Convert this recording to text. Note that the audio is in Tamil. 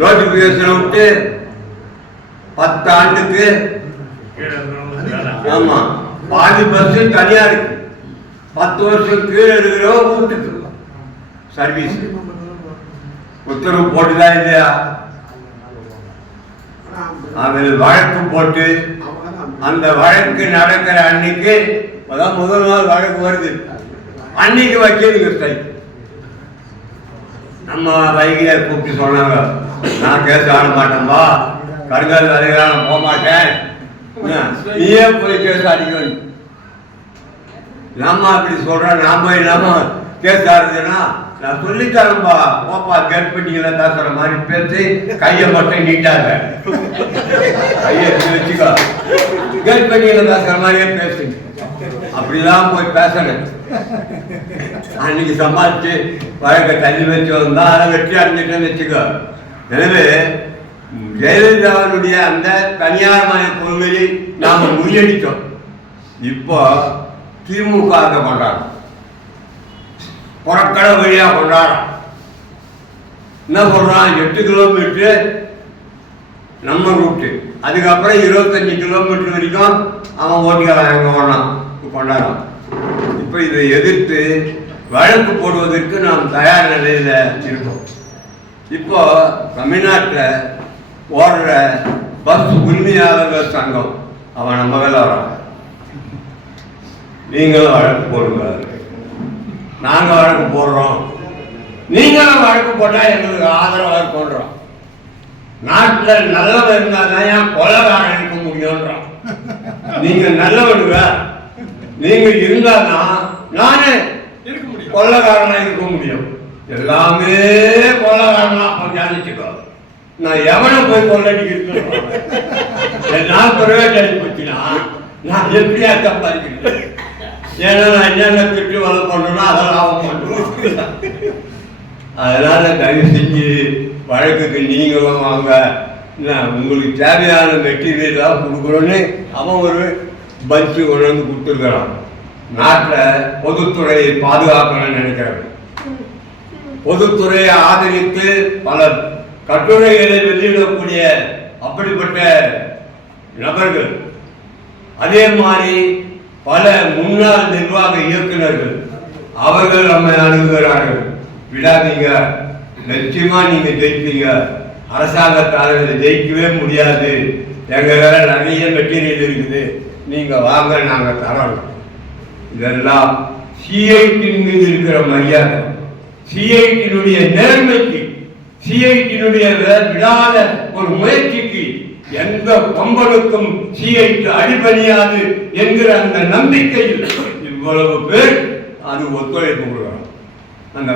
நோட்டிபிகேஷனை விட்டு பத்து ஆண்டுக்கு ஆமா. பாதி பஸ் தனியா இருக்கு. பத்து வருஷம் கீழே இருக்கிறவ வீட்டுக்கு சர்வீஸ். உத்தரவு போட்டுதான் இல்லையா? அதில் வழக்கு போட்டு அந்த வழக்கு நடக்கிற அன்னைக்கு அதான் முதல் நாள் வழக்கு வருது. அன்னைக்கு வைக்கிறீங்க ஸ்ட்ரைக் நம்ம வைகையார் கூப்பிட்டு சொன்னாங்க. நான் கேஸ் ஆட மாட்டேன்பா கருங்கல் அலைகிறான் நான் போக மாட்டேன் நீயே போய் கேஸ் அடிக்கணும் நம்ம அப்படி சொல்றேன் நாம இல்லாம கேஸ் ஆடுதுன்னா நான் சொல்லித்தரேன்பா. போப்பா கேட் பண்ணிக்கலாம் பேசுற மாதிரி பேசி கையை மட்டும் நீட்டாங்க கையை இப்படி வச்சுக்கோ. கேட் பண்ணிக்கலாம் பேசுற மாதிரியே பேசுங்க. அப்படிலாம் போய் பேசணும் அன்னைக்கு சமாளித்து வழக்க தள்ளி வச்சு வந்தால் அதை வெற்றி அடைஞ்சிட்டேன்னு வச்சுக்கோ. எனவே ஜெயலலிதாவினுடைய அந்த தனியார்மய கொள்கையை நாம முறியடித்தோம். இப்போ திமுக அதை கொண்டாடும் புறக்கடை வழியா கொண்டாடும் என்ன சொல்கிறான் எட்டு கிலோமீட்டர் நம்ம ரூட்டு அதுக்கப்புறம் இருபத்தஞ்சி கிலோமீட்டர் வரைக்கும் அவன் ஓட்டிக்கலாம் எங்கே ஓடலாம் கொண்டாடும். இப்போ இதை எதிர்த்து வழக்கு போடுவதற்கு நாம் தயார் நிலையில் இருக்கோம் இப்போ தமிழ்நாட்டில் ஓடுற பஸ் உரிமையாளர்கள் சங்கம் அவன் நம்ம வேலை வரான் நீங்களும் வழக்கு போடுங்க. நாங்கள் வழக்கு போடுறோம். நீங்களும் வழக்கு போட்டால் எங்களுக்கு ஆதரவாக போடுறோம் நாட்டில் நல்லவன் இருந்தால் தான் ஏன் கொலகாரன் இருக்க முடியும்ன்றான். நீங்கள் நல்லவனுங்க. நீங்க இருந்தாதான் நானே இருக்க முடியும். கொள்ளக்காரனா இருக்க முடியும். எல்லாமே கொள்ளக்காரனா பஞ்சாலிச்சுக்கோ நான் எவனை போய் கொள்ளடிக்கிறது நான் பிரயோஜனம் போச்சுனா நான் எப்படியா சம்பாதிக்கிறேன் ஏன்னா நான் என்னென்ன திட்டு வேலை பண்ணணும் அதெல்லாம் அவன் பண்ணுவான். அதனால தயவு செஞ்சு வழக்குக்கு நீங்களும் வாங்க. உங்களுக்கு தேவையான மெட்டீரியலாக கொடுக்கணும்னு அவன் ஒரு பஞ்சு கொண்டு வந்து கொடுத்துருக்கிறான் நாட்டில் பொதுத்துறையை பாதுகாக்கணும்னு நினைக்கிறாங்க பொதுத்துறையை ஆதரித்து பல கட்டுரைகளை வெளியிடக்கூடிய அப்படிப்பட்ட நபர்கள். அதே மாதிரி பல முன்னாள் நிர்வாக இயக்குநர்கள். அவர்கள் நம்மை அணுகுகிறார்கள். விடாதீங்க நிச்சயமா நீங்க ஜெயிப்பீங்க. அரசாங்கத்தால் ஜெயிக்கவே முடியாது. எங்க வேற நிறைய மெட்டீரியல் இருக்குது. நீங்க வாங்க நாங்க தரோம். இதெல்லாம் சிஐடியின் மீது இருக்கிற மரியாதை. சிஐடியினுடைய நேர்மைக்கு சிஐடியினுடைய விடாத ஒரு முயற்சிக்கு எந்த பம்பலுக்கும் சிஐடி அடிபணியாது என்கிற அந்த நம்பிக்கையில் இவ்வளவு பேர் அது ஒத்துழைப்பு கொடுக்கணும். அந்த